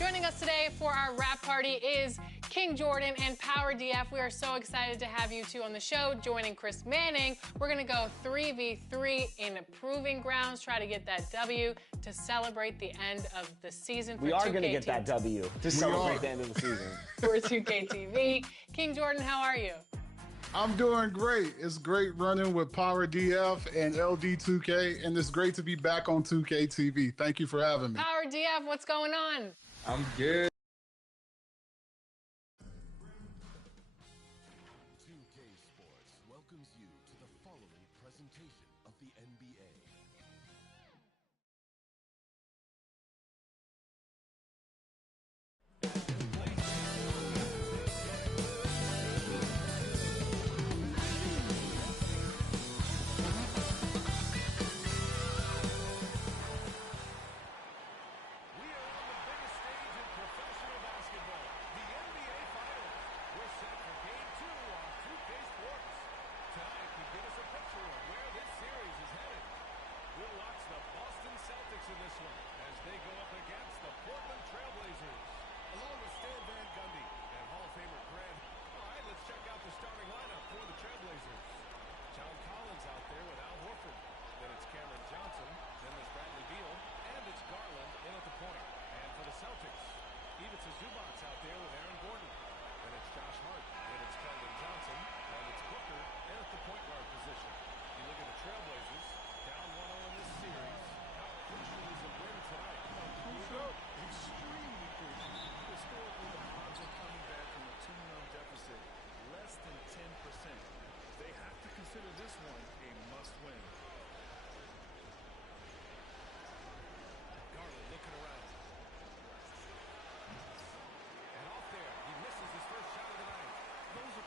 Joining us today for our wrap party is King Jordan and Power DF. We are so excited to have you two on the show. Joining Chris Manning, we're going to go 3v3 in proving grounds, try to get that W to celebrate the end of the season. We are going to get that W to celebrate the end of the season. For 2K TV. King Jordan, how are you? I'm doing great. It's great running with Power DF and LD2K, and it's great to be back on 2K TV. Thank you for having me. Power DF, what's going on? I'm good. 2K Sports welcomes you to the following presentation of the NBA.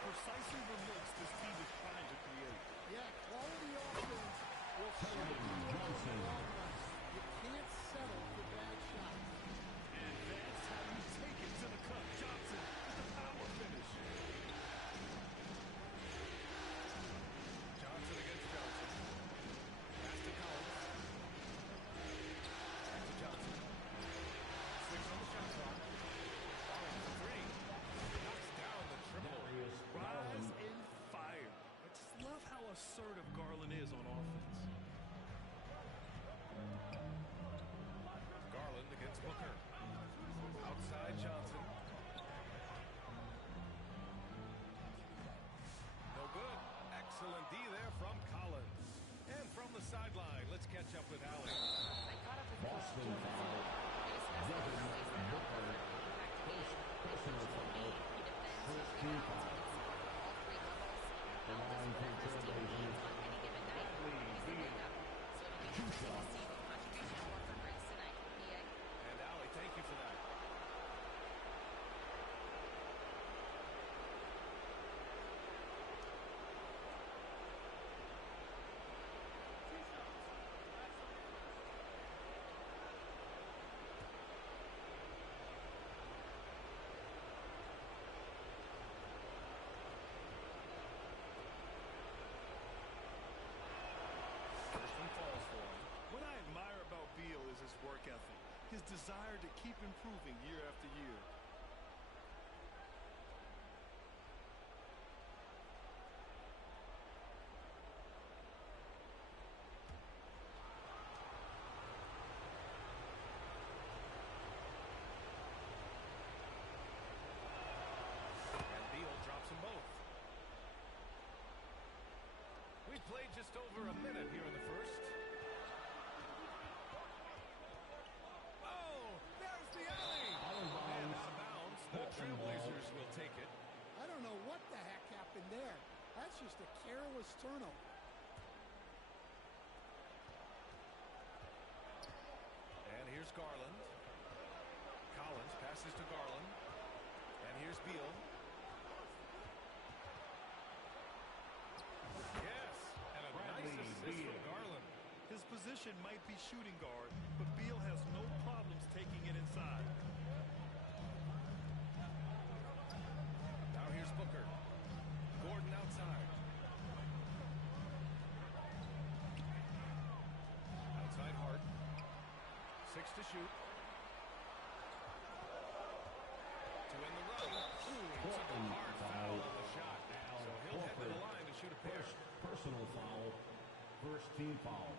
Precisely the looks this team is trying to create. Yeah, quality offense will shut you out in the long run. You can't settle for bad shots. And that's how you take it to the cup. Johnson with the power finish. Johnson against Johnson. Pass to Collins. Back to Johnson. 6 on the shot clock. Collins, 3. Knocks down the triple. Rise in fire. I just love how assertive Garland is on offense. Garland against Booker. Outside Johnson. No good. Excellent D there from Collins. And from the sideline, let's catch up with Allie. Boston foul. Devin Booker. Personal foul. First team foul. The line for Trailblazers. Two shots. And Allie, thank you for that. First one falls for him. What I admire about Beal is his work ethic, his desire to keep improving year after year. And Beal drops them both. We played just over a minute here in the first. Oh, there's the alley. And out of bounds. The Trailblazers will take it. I don't know what the heck happened there. That's just a careless turnover. And here's Garland. Collins passes to Garland. And here's Beal. Yes, and a nice assist from Garland. His position might be shooting guard, but Beal has no problems taking it inside. Now here's Booker. Gordon outside. Outside Hart. 6 to shoot. first team foul.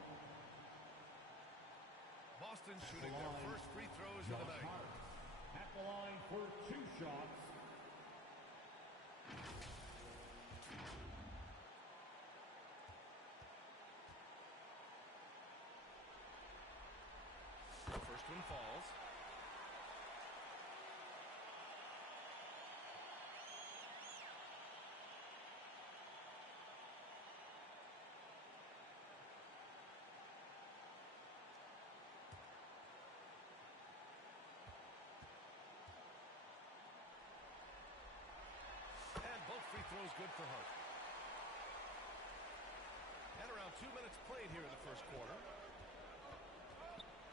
Boston shooting their first free throws of the night. At the line for 2 shots. First one falls. And both free throws good for Hart. And around 2 minutes played here in the first quarter.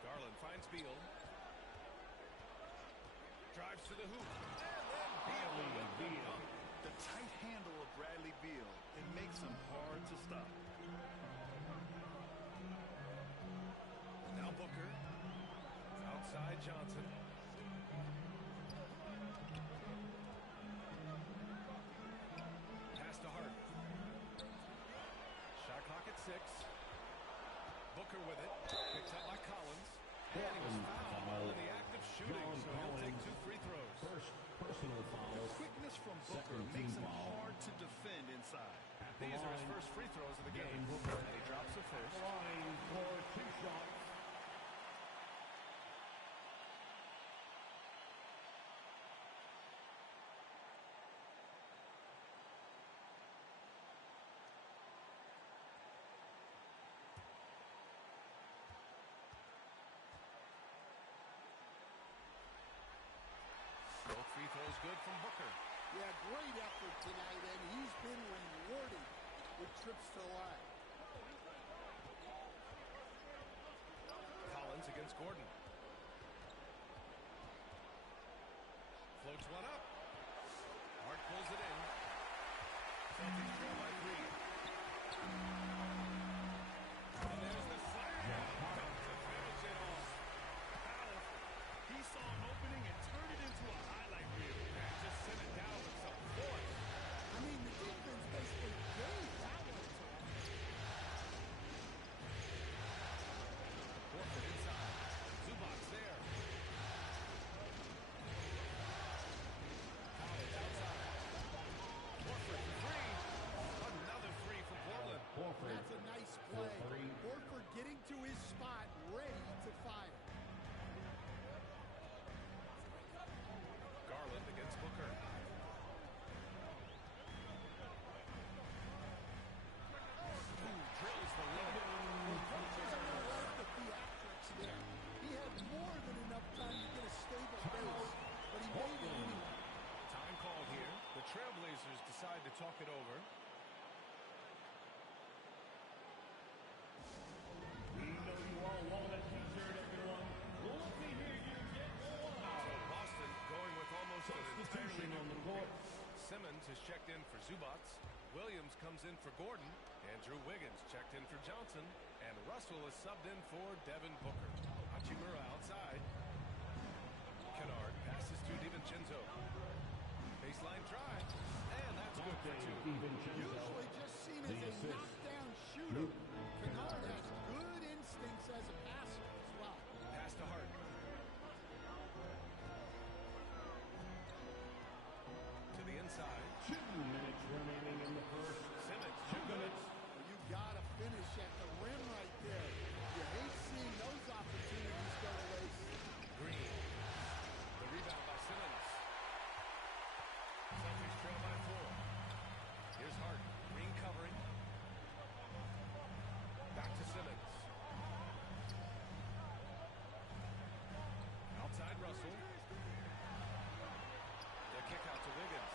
Garland finds Beal. Drives to the hoop. And then Beal. The tight handle of Bradley Beal, it makes him hard to stop. Now Booker. Outside Johnson. Pass to Hart. Shot clock at 6. Booker with it. Picked up by Collins. And he was fouled while in the act of shooting, so he'll take 2 free throws. First personal foul. The quickness from Booker makes him hard to defend inside. These are his first free throws of the game. And he drops the first. Line for 2 shots. Both free throws good from Booker. Yeah, great effort tonight, and he's been rewarded with trips to the line. Collins against Gordon. Floats one up. Hart pulls it in. Celtics trail by 3. And there's the slam. To finish it off. Powerful. He saw an opening and turned it into a highlight reel. And just sent it down with some force. I mean, the defense basically gave that one to him. Horford inside. Zubac there. Collins outside. Horford for 3. Another 3 for Portland. Horford. That's a nice play. Horford getting to his spot, ready to fire. Garland against Booker. Drills the lead. Coaches are going to like the theatrics there. He had more than enough time to get a stable base, but he made it anyway. Time called here. The Trailblazers decide to talk it over. We know you all want a t-shirt, everyone. Let me hear you get one. So Boston going with almost an entirely Substitution on the new court. Simmons is checked in for Zubac. Williams comes in for Gordon. Andrew Wiggins checked in for Johnson. And Russell is subbed in for Devin Booker. Hachimura outside. Kennard passes to DiVincenzo. Baseline drive. And that's good for 2. Usually just seen as a knockdown shooter. Kennard has good instincts as a passer as well. Pass to Hart. To the inside. 2 minutes remaining in the first. Simmons. 2 minutes. You got to finish at the rim right there. You hate seeing those opportunities go to waste. Green. The rebound by Simmons. Celtics trail by 4. Here's Hart. Green covering. Back to Simmons. Outside Russell. The kick out to Wiggins.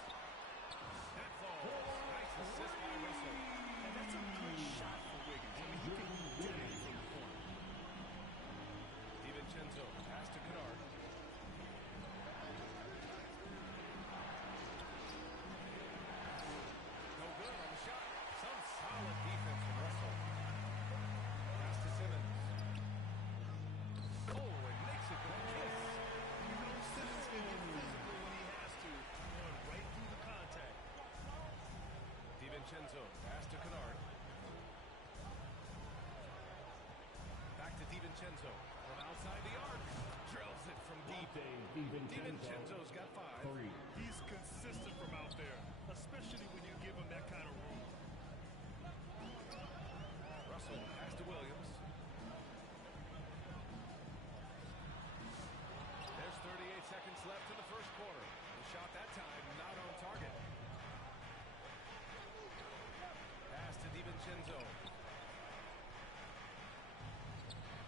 That falls. Nice assist by Russell. And that's a good shot for Wiggins. I mean, he can do it from the corner. DiVincenzo. Pass to Kennard. No good on the shot. Some solid defense from Russell. Pass to Simmons. Oh, and makes it with a kiss. You know Simmons can get physical when he has to. Going right through the contact. DiVincenzo. Pass to Kennard. DiVincenzo from outside the arc. Drills it from deep. DiVincenzo's got 5. He's consistent from out there, especially when you give him that kind of room. Russell pass to Williams. There's 38 seconds left in the first quarter. The shot that time not on target. Pass to DiVincenzo.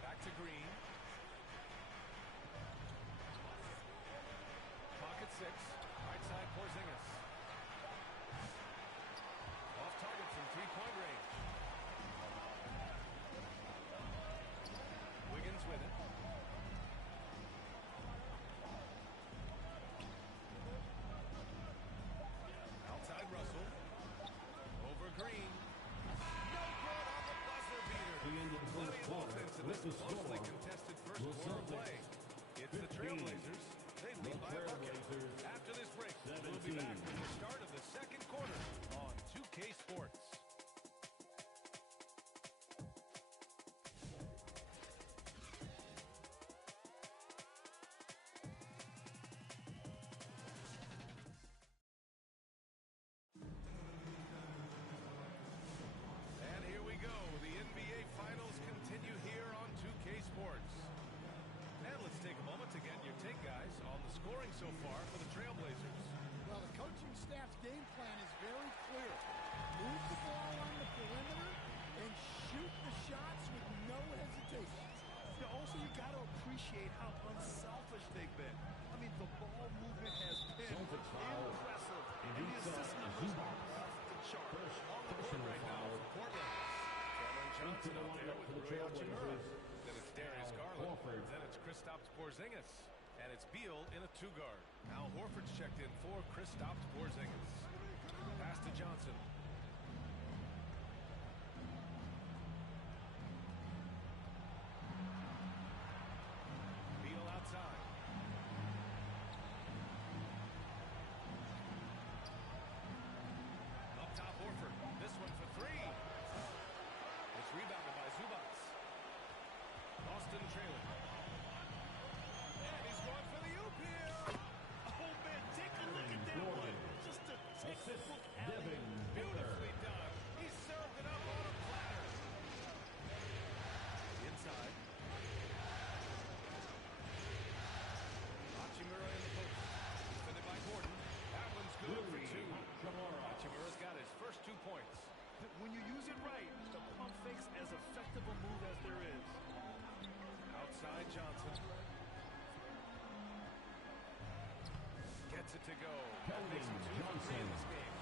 Back to Green. Pocket 6. Right side Porzingis. Off target from three-point range. Wiggins with it. Outside Russell. Over Green. No good on the buzzer beater. Plenty of offense in this closely contested first quarter play. It's the Trailblazers. They lead by a bucket. After this break, we'll be back with the start of the second quarter on 2K Sports. And here we go. The NBA Finals continue here on 2K Sports. And let's take a moment to get your take, guys, on the scoring so far for the Trailblazers. Well, the coaching staff's game plan is very clear. Move the ball on the perimeter and shoot the shots with no hesitation. Also, you got to appreciate how unselfish they've been. I mean, the ball movement has been impressive. And the assist numbers are off the chart. On the board right now for Portland. Cameron Johnson out there with Rui Hachimura. Then it's Darius Garland. Then it's Kristaps Porzingis. And it's Beal in a 2-guard. Al Horford's checked in for Kristaps Porzingis. Pass to Johnson. Beal outside. Up top Horford. This one for 3. It's rebounded by Zubac. Boston trailing. And he's going for the oop here. Oh, man, take a look at that one. Just a textbook alley. Beautifully done. He served it up on a platter. Inside. Hachimura in the post. Defended by Gordon. That one's good for 2. Hachimura's got his first 2 points. When you use it right, the pump fake's as effective a move as there is. Outside Johnson. Gets it to go. That makes him 2 for 3 in this game.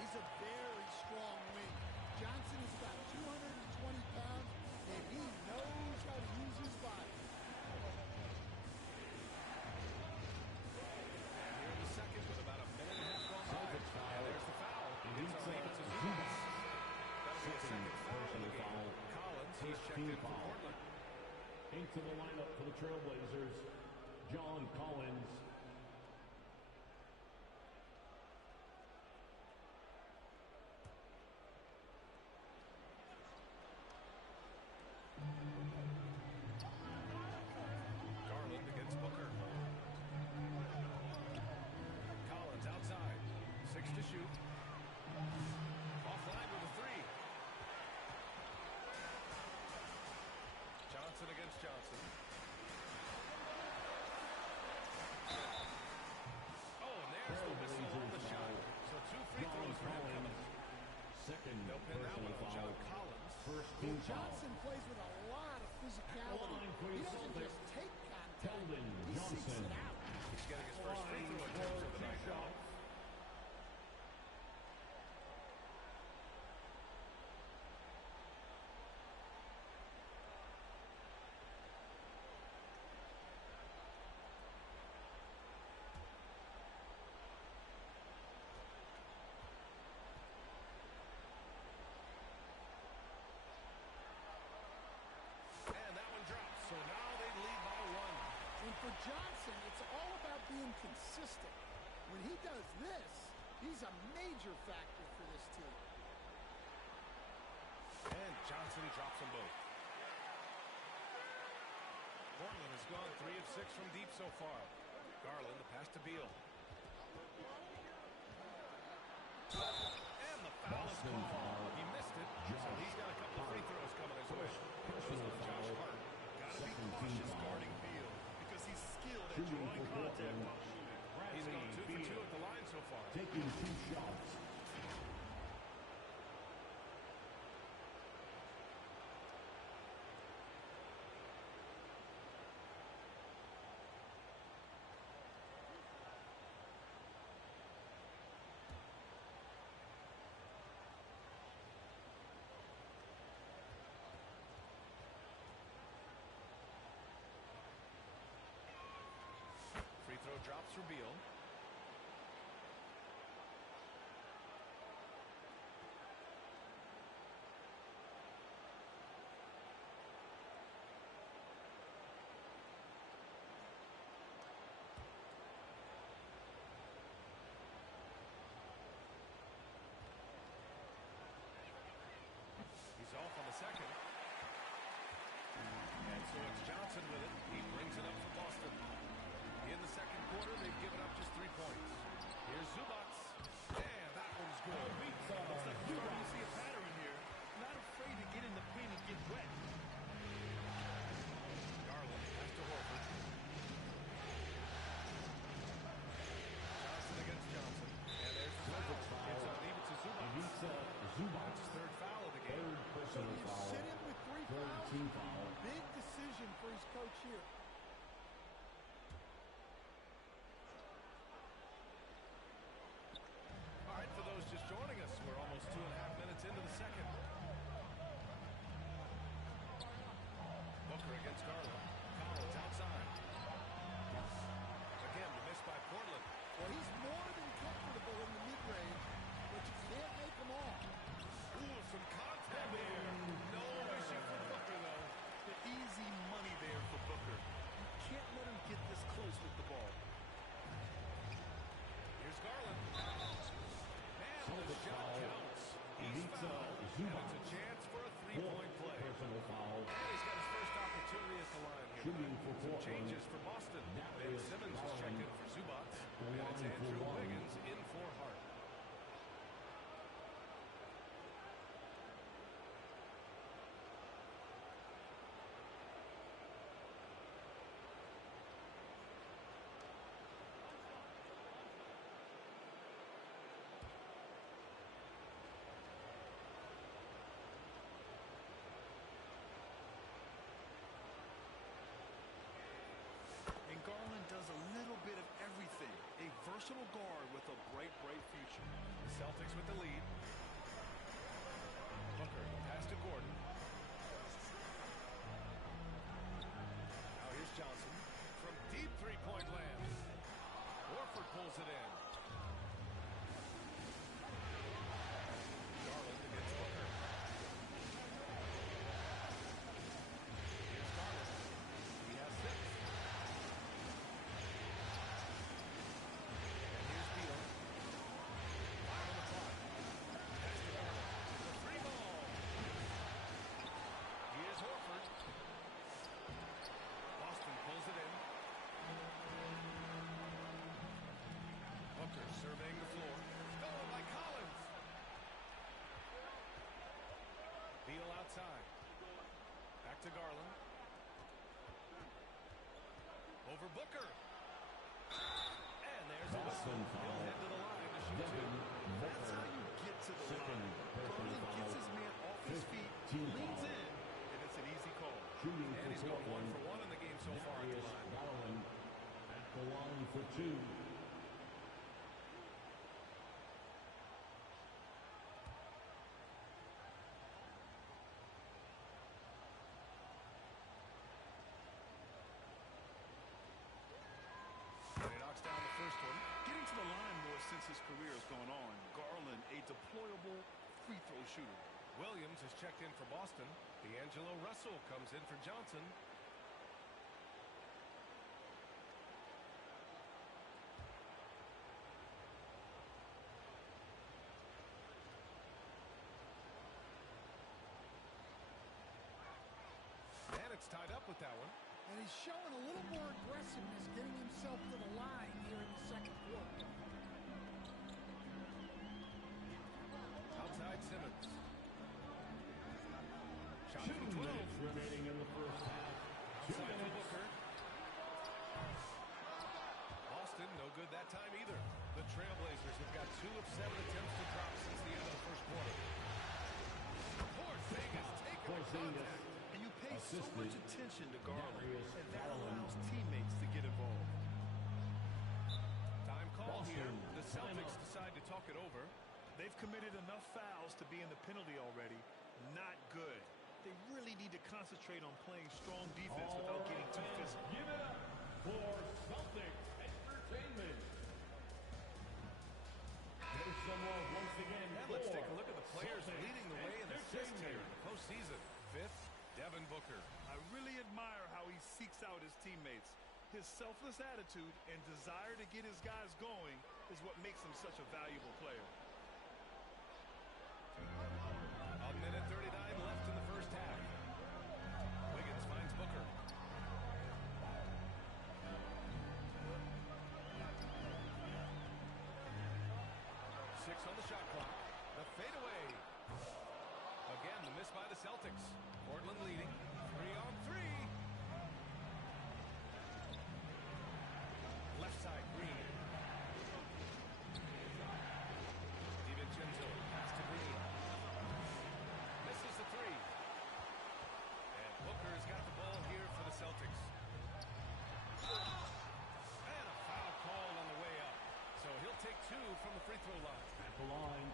He's a very strong wing. Johnson is about 220 pounds, and he knows how to use his body. And here in the second with about a minute and a half gone by. And there's the foul. It's on Davidson. That'll be a second foul in the game. Collins, he's checked in for Portland. Into the lineup for the Trailblazers, John Collins. Garland against Booker. Collins outside. 6 to shoot. Offline with a 3. Johnson against Johnson. Oh, and there's the whistle on the shot. So 2 free throws for him coming. Second They'll pin that one on John Collins. First team Johnson plays with a lot of physicality. He doesn't just take contact. He seeks it out. He's getting his first free throw attempt of the night now. And that one drops. So now they lead by 1. And for Johnson, it's all about being consistent. When he does this, he's a major factor for this team. And Johnson drops them both. Portland has gone 3 of 6 from deep so far. Garland, the pass to Beal. And the foul is called. He missed it, so he's got a couple of free throws coming his way. First on Josh Hart. Got to be cautious guarding Beal because he's skilled at drawing contact while shooting. He's gone 2 for 2 at the line so far. Taking 2 shots. Free throw drops for Beal. He's off on the second. And so it's Johnson with it. He brings it up for Boston. In the second quarter, they've given up just 3 points. Here's Zubac. And that one's good. Looks like we're starting to see a pattern here. Not afraid to get in the paint and get wet. Garland pass to Horford. Johnson against Johnson. And there's the foul. It's on leave it to Zubac. That's his 3rd foul of the game. So you sit him with 3 fouls. Team foul. Big decision for his coach here. All right, for those just joining us, we're almost 2.5 minutes into the second. Booker against Garland. Collins outside. Again, the miss by Portland. Well, he's more than comfortable in the mid-range, but you can't make him all. Ooh, some contact there. No issue for Booker, though. The easy money there for Booker. Can't let him get this close with the ball. Here's Garland. And the shot counts. He's fouled. And it's a chance for a 3-point play. Personal foul. And he's got his first opportunity at the line here. Shooting for Some Portland. changes for Boston. Ben Simmons is checked in for Zubac. And it's Andrew Wiggins in for Hart. And Garland does a little bit of everything. A versatile guard with a bright, bright future. The Celtics with the lead. Booker, pass to Gordon. Now here's Johnson. From deep 3-point land. Horford pulls it in. Garland against Booker. Here's Garland. He has 6. And here's Beal. 5 on the clock. Pass to Garland. The 3-ball. Here's Horford. Boston pulls it in. Booker surveying the floor. Stolen by Collins. Beal outside. Back to Garland. Over Booker. And there's a whistle. He'll head to the line to shoot 2. That's how you get to the line. Garland gets his man off his feet, leans in, and it's an easy call. Shooting And he's for gone 1 Portland. for 1 in the game so far at the line. Garland at the line for 2. And he knocks down the first one. Getting to the line more since his career has gone on. Garland, a deployable free throw shooter. Williams is checked in for Boston. D'Angelo Russell comes in for Johnson. And it's tied up with that one. And He's showing a little more aggressiveness, getting himself to the line here in the second quarter. Outside Simmons. Shot 2 from 12. minutes remaining in the first half. Outside for Booker. Boston, no good that time either. The Trailblazers have got 2 of 7 attempts to drop since the end of the first quarter. Porzingis taking the contact. And you pay so much attention to Garland, and that allows teammates to get involved. Time call Boston, here. The Celtics timeout. decide to talk it over. They've committed enough fouls to be in the penalty already. Not good. They really need to concentrate on playing strong defense without getting too physical. Give it up for Celtics Entertainment. There's some love once again. And let's for take a look at the players Celtics leading the way in assists here in Entertainment. the postseason. 5th, Devin Booker. I really admire how he seeks out his teammates. His selfless attitude and desire to get his guys going is what makes him such a valuable player. A minute 39 left in the first half. Wiggins finds Booker. Six on the shot clock. The fadeaway. Again, the miss by the Celtics. Portland leading. 3 on 3. Left side, Green. DiVincenzo, pass to Green. Misses the 3. And Booker's got the ball here for the Celtics. And a foul call on the way up. So he'll take 2 from the free throw line. At the line,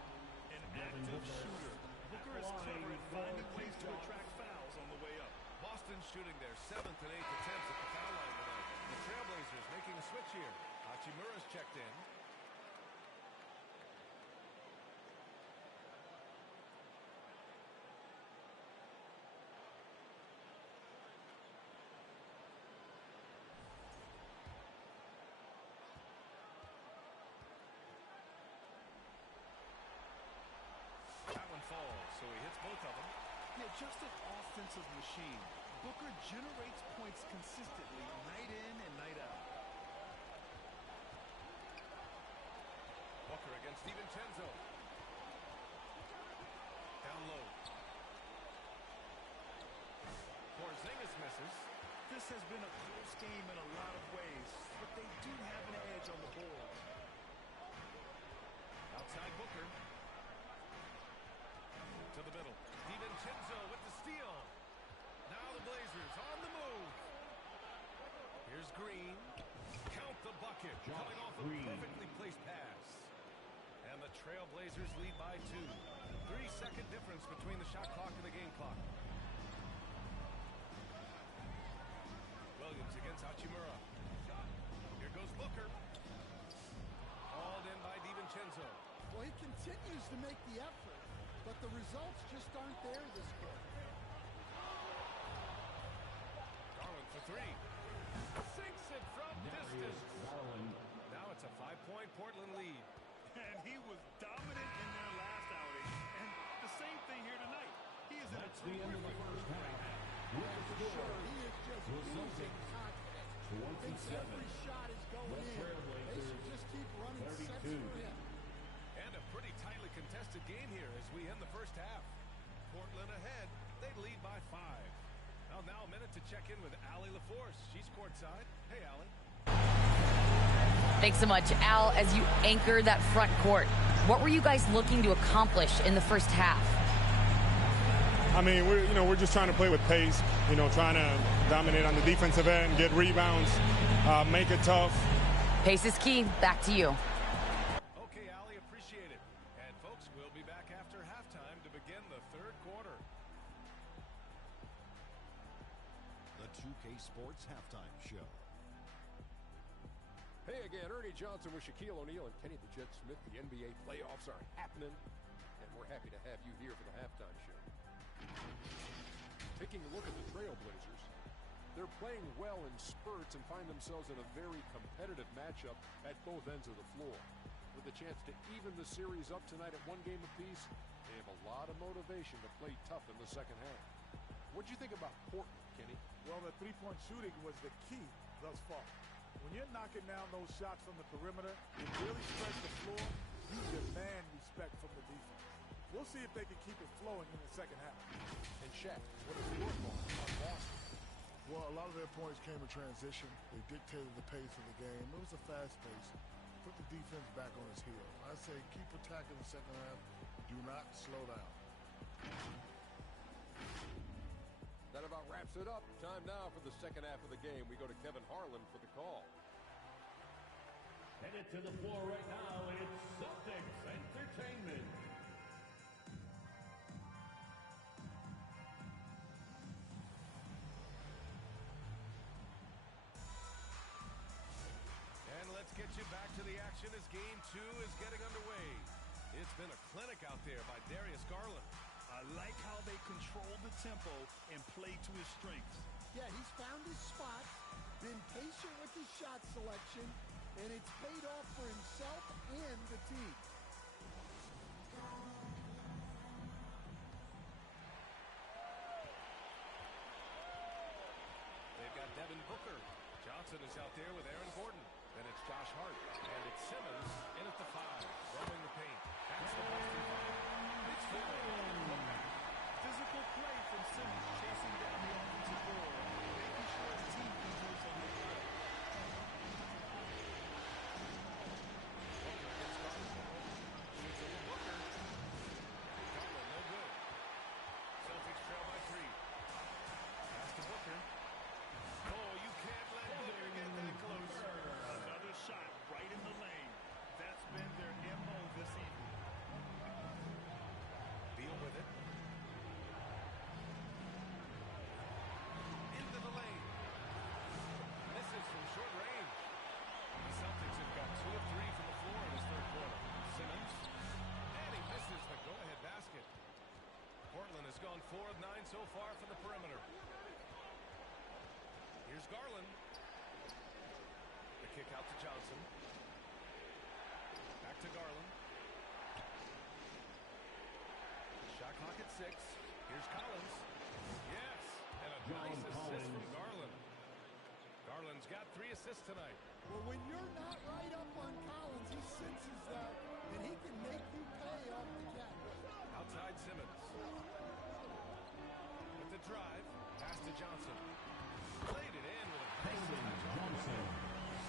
An Devin active Booker. shooter. Booker is clever at finding ways to attract fouls on the way up. Boston shooting their 7th and 8th attempts at the foul line tonight. The Trailblazers making a switch here. Hachimura's checked in. That one falls, so he hits both of them. Yeah, just an offensive machine. Booker generates points consistently night in and night out. Booker against DiVincenzo. Down low. Porzingis misses. This has been a close game in a lot of ways, but they do have an edge on the boards. Outside Booker. To the middle. DiVincenzo with the steal. Now the Blazers on the move. Here's Green. Count the bucket. Coming off a perfectly placed pass. And the Trailblazers lead by 2. 3-second difference between the shot clock and the game clock. Williams against Hachimura. Here goes Booker. Hauled in by DiVincenzo. Well, he continues to make the effort, but the results just aren't there this quarter. Garland for 3. Sinks it from distance. Now it's a 5-point Portland lead. And he was dominant in their last outing. And the same thing here tonight. He is in a That's the end of the first half. Sure, he is just losing confidence. Thinks every shot is going in. They should just keep running sets for him. And a pretty tightly contested game here as we end the first half. Portland ahead. They lead by 5. Now a minute to check in with Allie LaForce. She's courtside. Hey, Allie. Thanks so much, Al. As you anchor that front court, what were you guys looking to accomplish in the first half? I mean, we're just trying to play with pace, trying to dominate on the defensive end, get rebounds, make it tough. Pace is key. Back to you. Okay, Allie, appreciate it. And folks, we'll be back after halftime to begin the third quarter. The 2K Sports Halftime Show. Hey again, Ernie Johnson with Shaquille O'Neal and Kenny the Jet Smith. The NBA playoffs are happening, and we're happy to have you here for the halftime show. Taking a look at the Trailblazers, they're playing well in spurts and find themselves in a very competitive matchup at both ends of the floor. With a chance to even the series up tonight at 1 game apiece, they have a lot of motivation to play tough in the second half. What'd you think about Portland Kenny? Well, the three-point shooting was the key thus far. When you're knocking down those shots from the perimeter, it really spreads the floor. You demand respect from the defense. We'll see if they can keep it flowing in the second half. And Shaq, what is your call on Boston? Well, a lot of their points came in transition. They dictated the pace of the game. It was a fast pace. Put the defense back on its heels. I say keep attacking the second half. Do not slow down. That about wraps it up. Time now for the second half of the game. We go to Kevin Harlan for the call. Headed to the floor right now, and it's Celtics Entertainment. And let's get you back to the action as Game 2 is getting underway. It's been a clinic out there by Darius Garland. I like how they control the tempo and play to his strengths. Yeah, he's found his spots, been patient with his shot selection, and it's paid off for himself and the team. They've got Devin Booker. Johnson is out there with Aaron Gordon. Then it's Josh Hart. And it's Simmons in at the 5. Roaming the paint. That's the Boston 5. It's Physical play from Simmons, chasing down the offensive board, making sure his team controls on the play. Booker gets Garland. Shoots over Booker. Garland, no good. Celtics trail by 3. Pass to Booker. Oh, you can't let Booker get that close. Another shot right in the lane. That's been their MO this evening. Deal with it. Into the lane. Misses from short range. The Celtics have got 2 of 3 from the floor in this third quarter. Simmons. And he misses the go-ahead basket. Portland has gone 4 of 9 so far from the perimeter. Here's Garland. The kick out to Johnson. Back to Garland. Shot clock at 6. Here's Collins. Yes. And a nice assist from Garland. Garland's got 3 assists tonight. Well, when you're not right up on Collins, he senses that, and he can make you pay off the catch. Outside Simmons. With the drive. Pass to Johnson. Played it in with a nice Johnson.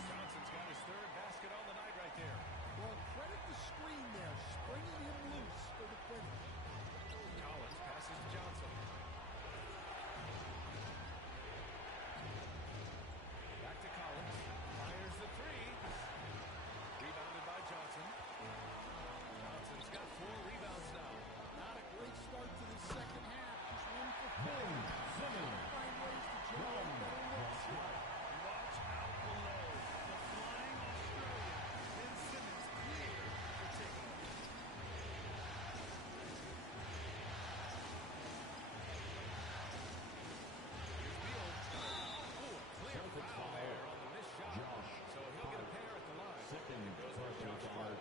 Johnson's got his 3rd basket on the night right there. Well, credit the screen there, springing him loose for the finish. Collins passes to Johnson. Back to Collins. Fires the 3. Rebounded by Johnson. Johnson's got 4 rebounds now. Not a great start to the second half. Just 1 for 4. Find ways to generate better looks. Watch out below. The flying Australian. Ben Simmons clear for taking. Here's Beal. Oh, clear foul there on the missed shot. So he'll get a pair at the line. It goes for Josh Hart.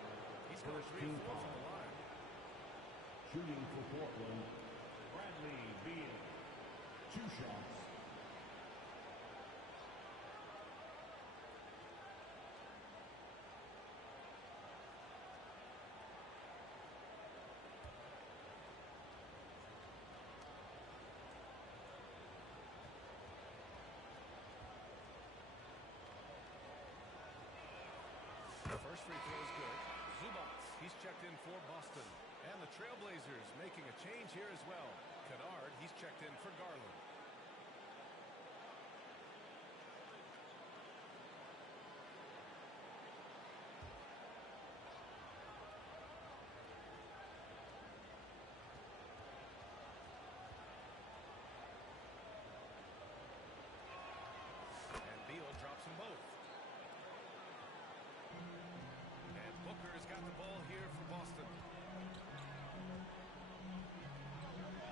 He's got 3 of 4 from the line. Shooting for Portland, Bradley Beal. 2 shots. First free throw is good. Zubats, he's checked in for Boston. And the Trailblazers making a change here as well. Kennard, he's checked in for Garland. And Beal drops them both. And Booker's got the ball here for Boston.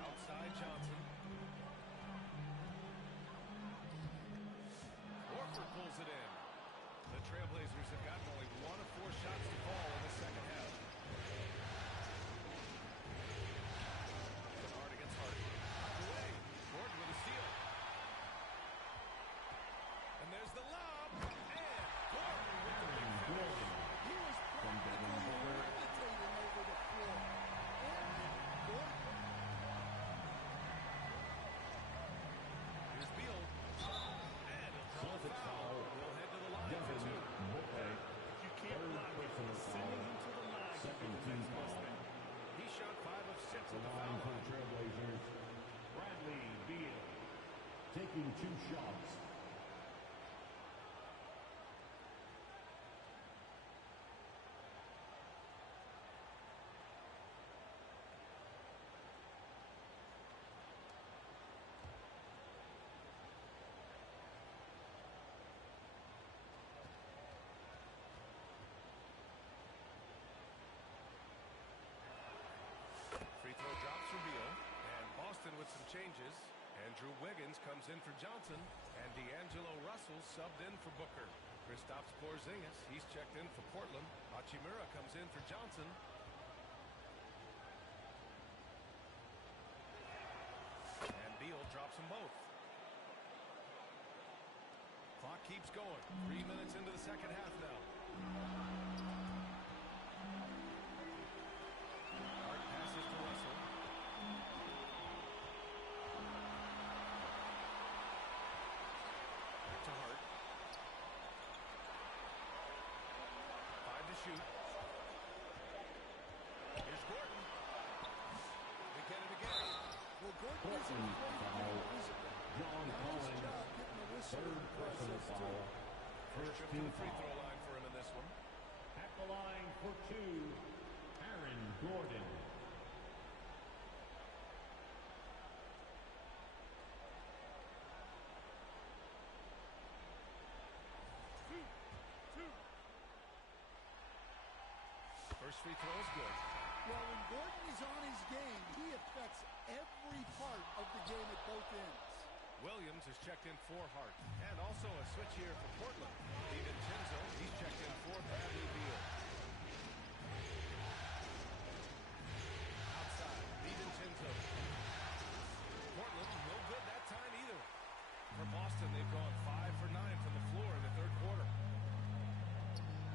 Outside Johnson. 2 shots. Free throw drops for Beal. And Boston with some changes. Andrew Wiggins comes in for Johnson. And D'Angelo Russell subbed in for Booker. Kristaps Porzingis, he's checked in for Portland. Hachimura comes in for Johnson. And Beal drops them both. Clock keeps going. 3 minutes into the second half now. Hart passes to Russell. Back to Hart. 5 to shoot. Here's Gordon. We get it again. Well, Gordon isn't afraid to get a whistle. John Nice Collins, job getting the whistle in third the personal process, too. foul. First trip to team the free foul. throw line for him in this one. At the line for 2, Aaron Gordon. First free throw is good. Well, when Gordon is on his game, he affects every part of the game at both ends. Williams is checked in for Hart. And also a switch here for Portland. DiVincenzo, he's checked in for Bradley Beal. Outside, DiVincenzo. Portland, no good that time either. For Boston, they've gone 5 for 9 from the floor in the third quarter.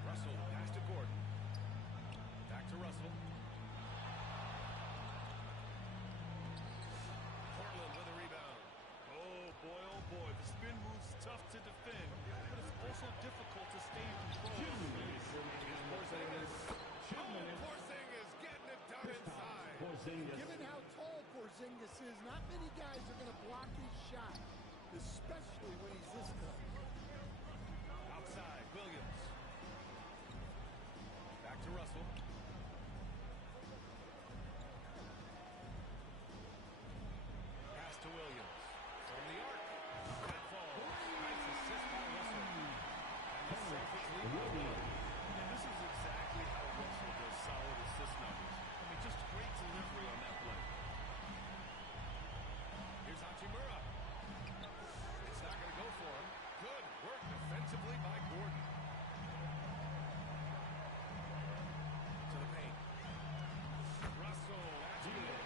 Russell pass to Gordon. Back to Russell. Portland with a rebound. Oh boy, the spin move's tough to defend, but it's also difficult to stay in control. Porzingis. Porzingis getting it done inside. Given how tall Porzingis is, not many guys are going to block his shot, especially when he's this tall. Outside, Williams. Back to Russell. Pass to Williams. From the arc. That falls. Nice assist by Russell. And the Celtics lead by 1. And this is exactly how Russell does solid assist numbers. I mean, just great delivery on that play. Here's Hachimura. It's not going to go for him. Good work defensively by Gordon. To the paint. Russell, that's good.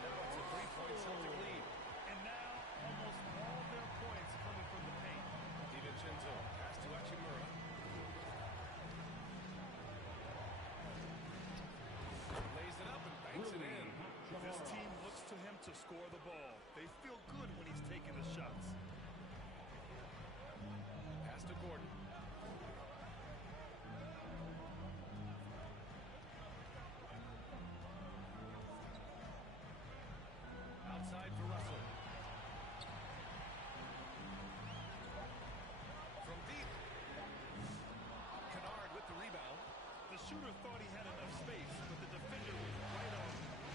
Now it's a 3-point Celtic lead. And now, almost all their points coming from the paint. DiVincenzo, pass to Hachimura. Lays it up and banks it in. This team looks to him to score the ball. They feel good when he's taking the shots. Pass to Gordon. Outside for Russell. From deep. Kennard with the rebound. The shooter thought he had enough space, but the defender was right on.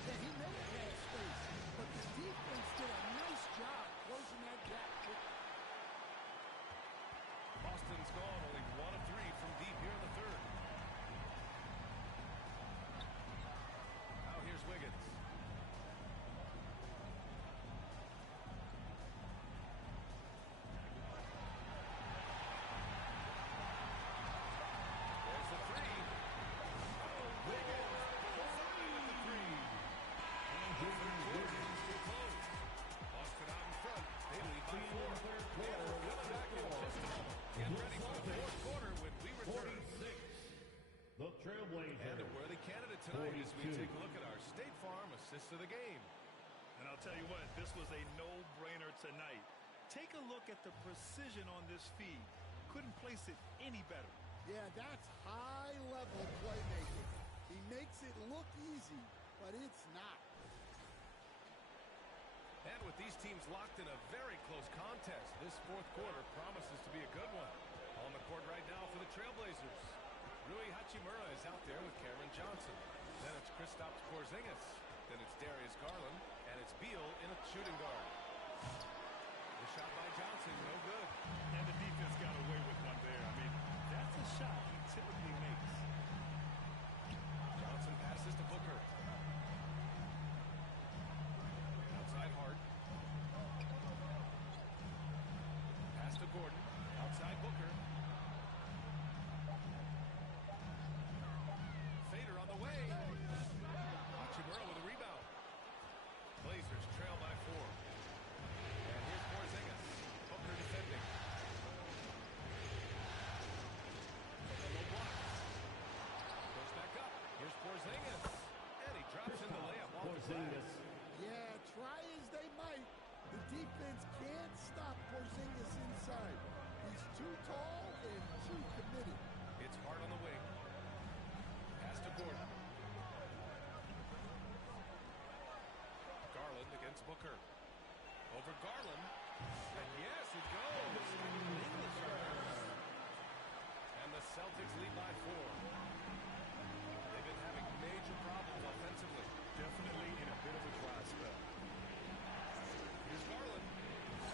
Yeah, he never had space, but the defense did a nice job closing that gap quickly. Boston's gone only 1 of 3 from deep here in the third. Now here's Wiggins. There's the three. Wiggins pulls up with the three. And Wiggins to close. Boston out in front. They lead by 4. And we're coming back in just a moment. Get ready for the fourth quarter when we return. 46. The Trailblazers. And a worthy candidate tonight as we take a look at our State Farm assist of the game. And I'll tell you what, this was a no-brainer tonight. Take a look at the precision on this feed. Couldn't place it any better. Yeah, that's high-level playmaking. He makes it look easy, but it's not. And with these teams locked in a very close contest. This fourth quarter promises to be a good one. On the court right now for the Trailblazers. Rui Hachimura is out there with Cameron Johnson. Then it's Kristaps Porzingis. Then it's Darius Garland. And it's Beal in a shooting guard. The shot by Johnson, no good. And the defense got away with one there. I mean, that's a shot he typically makes. Johnson passes to Booker. Outside Hart. Pass to Gordon. Outside Booker. Fader on the way. Hachimura with a rebound. Blazers trail by 4. And here's Porzingis. Booker defending. The low block. Goes back up. Here's Porzingis. And he drops in the layup off the glass. Yeah, try as they might, the defense can't stop Porzingis inside. He's too tall and too committed. It's Hart on the wing. Pass to Gordon. Garland against Booker. Over Garland. And yes, it goes. And the Celtics lead by 4. They've been having major problems offensively. Definitely in a bit of a dry spell. Here's Garland.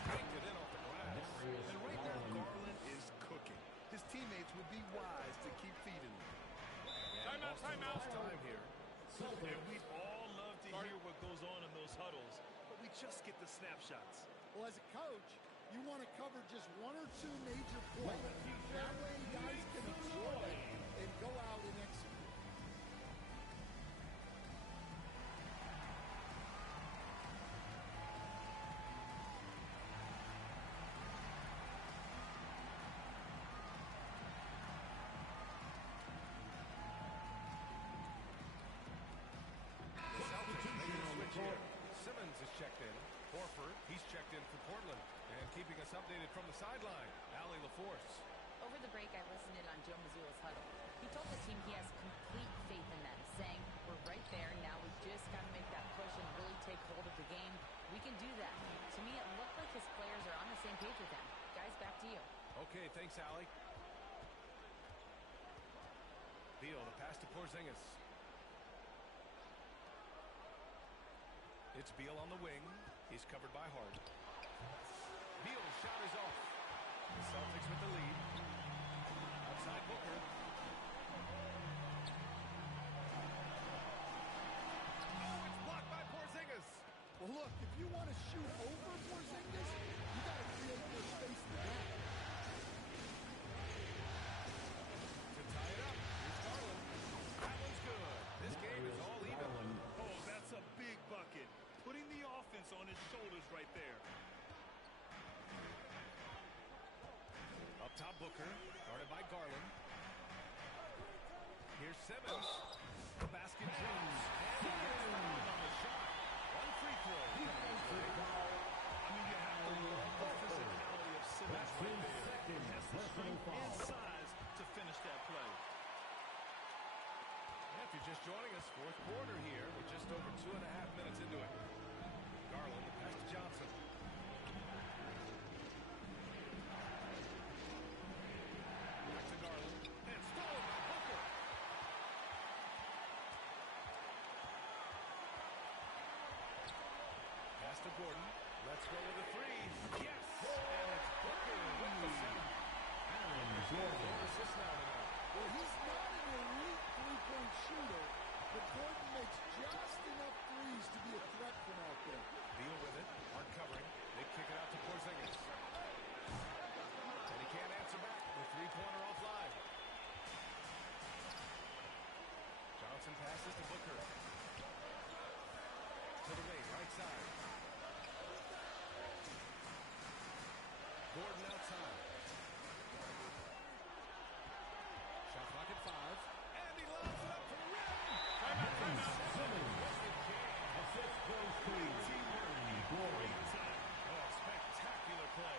Banked it in off the glass. And right now, Garland is cooking. His teammates would be wise to keep feeding him. Timeout. Time here. And we'd all love to hear what goes on in those huddles, but we just get the snapshots. Well, as a coach, you want to cover just 1 or 2 major plays. That way guys can absorb it and go out and execute. Simmons is checked in. Horford, he's checked in for Portland. And keeping us updated from the sideline, Allie LaForce. Over the break, I listened in on Joe Mazzulla's huddle. He told the team he has complete faith in them, saying, we're right there, now we just got to make that push and really take hold of the game. We can do that. To me, it looked like his players are on the same page with him. Guys, back to you. Okay, thanks, Allie. Beal, the pass to Porzingis. It's Beal on the wing. He's covered by Hart. Beal's shot is off. The Celtics with the lead. Outside Booker. Oh, it's blocked by Porzingis. Well, look, if you want to shoot over Porzingis, you got to create more space than that. To tie it up, here's Garland. That one's good. This game is all even. Oh, that's a big bucket. Putting the offense on his shoulders right there. Up top, Booker, guarded by Garland. Here's Simmons. The basket drops. And he gets fouled on the shot. One free throw. I mean, you have to love the physicality of Simmons right there. He has the strength and size to finish that play. If you're just joining us, fourth quarter here. We're just over 2.5 minutes into it. Garland, the pass to Johnson. Back to Garland. And stolen by Booker. Pass to Gordon. Let's go with a 3. Yes! And it's Booker with the center. And Gordon assists now tonight. Well, he's not an elite three-point shooter, but Gordon makes just enough threes to be a threat from out there. Beal with it. Hard covering. They kick it out to Porzingis. And he can't answer back. The three-pointer offline. Johnson passes to Booker. To the wing, right side. Gordon outside. Shot clock at 5. And he lobs it up for the rim. Timeout. Assist goes to Gordon. Oh, spectacular play.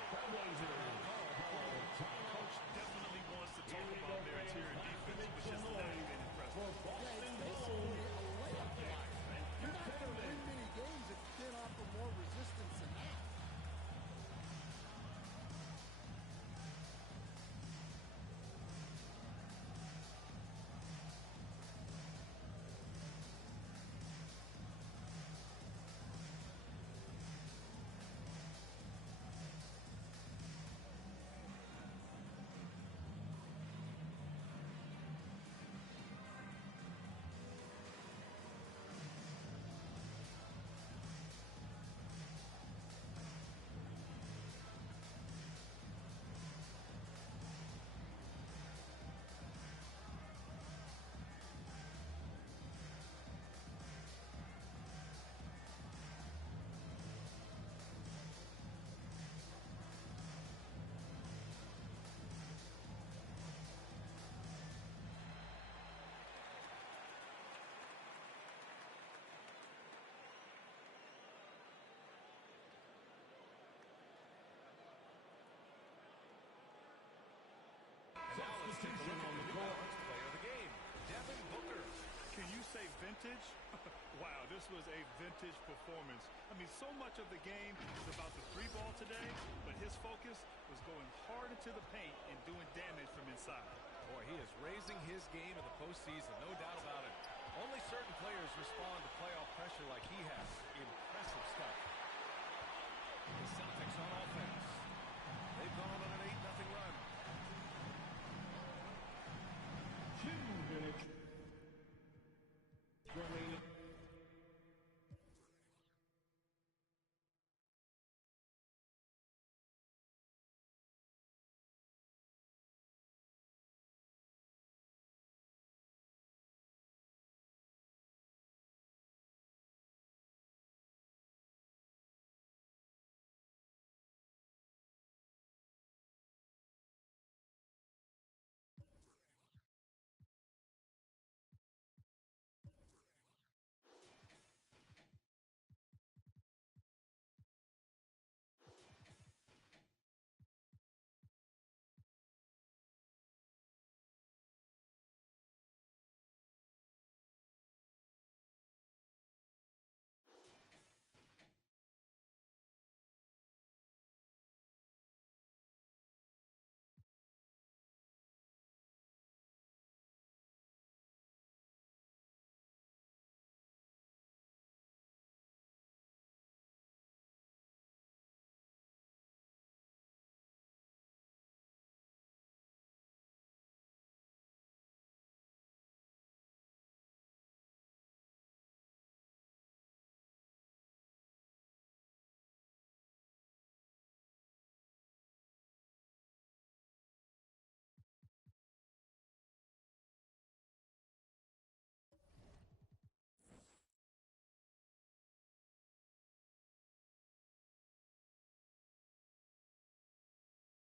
Coach definitely wants to talk about their interior defense, which has not been impressive. Yeah, it's basically a layup line. You're not going to win many games if you can't offer more resistance than vintage? Wow, this was a vintage performance. I mean, so much of the game is about the three ball today, but his focus was going hard into the paint and doing damage from inside. Boy, he is raising his game in the postseason, no doubt about it. Only certain players respond to playoff pressure like he has. Impressive stuff. The Celtics on offense. They've gone on an 8-0 run. 2 minutes.